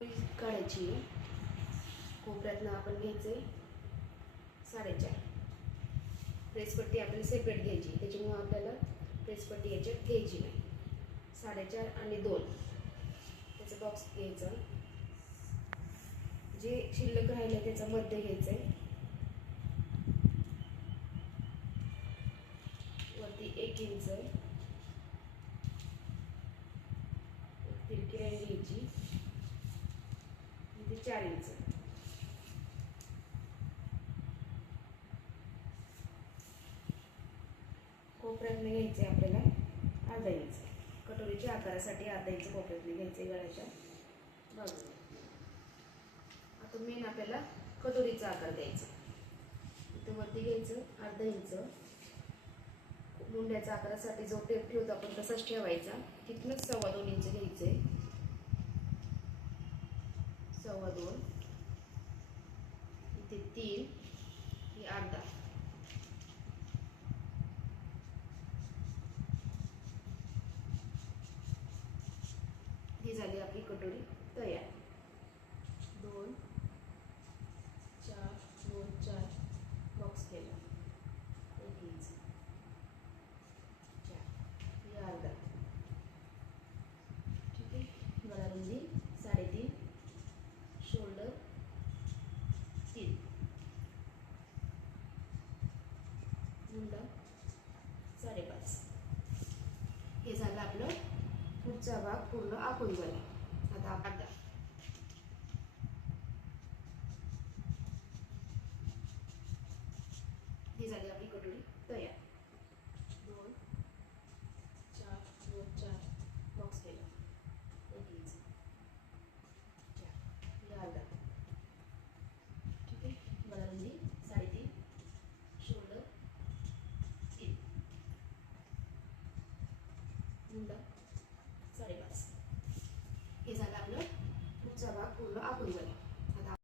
काढायची आहे. कोपऱ्यातनं आपण घ्यायचे 4.5. प्रेसपट्टी आपल्याला सेपरेट घ्यायची, त्याच्यामुळे आपल्याला प्रेसपट्टी याच्यात घ्यायची नाही. 4.5 आणि 2 त्याचं बॉक्स घ्यायचं. जे शिल्लक राहिलं त्याचं मध्य घ्यायचं आहे. वरती 1 इंच तिरकी लाईन घ्यायची. इथे 4 इंच. कोपऱ्यातनं घ्यायचे आपल्याला अर्धा इंच. कटोरीच्या आकारासाठी अर्धा इंच कोपऱ्यातनं घ्यायचे गळ्याच्या बाजूला. आता मेन आपल्याला कटोरीचा आकार द्यायचा. इथं वरती घ्यायचं अर्धा इंच. मुंड्याच्या आकारासाठी जो टेप ठेवतो आपण तसाच ठेवायचा. तिथनंच 2.25 इंच घ्यायचे. 2.25 इथे 3 ही अर्धा. ही झाली आपली कटोरी तयार. 2 4 2 4 बॉक्स केला. 1 इंच 4 ही अर्धा. ठीक आहे. गळा रुंदी 3.5. शोल्डर 3. मुंडा 5.5. हे झालं आपलं. पुढचा भाग पूर्ण आखून झाला. आता अर्धा. ही झाली आपली कटोरी तयार.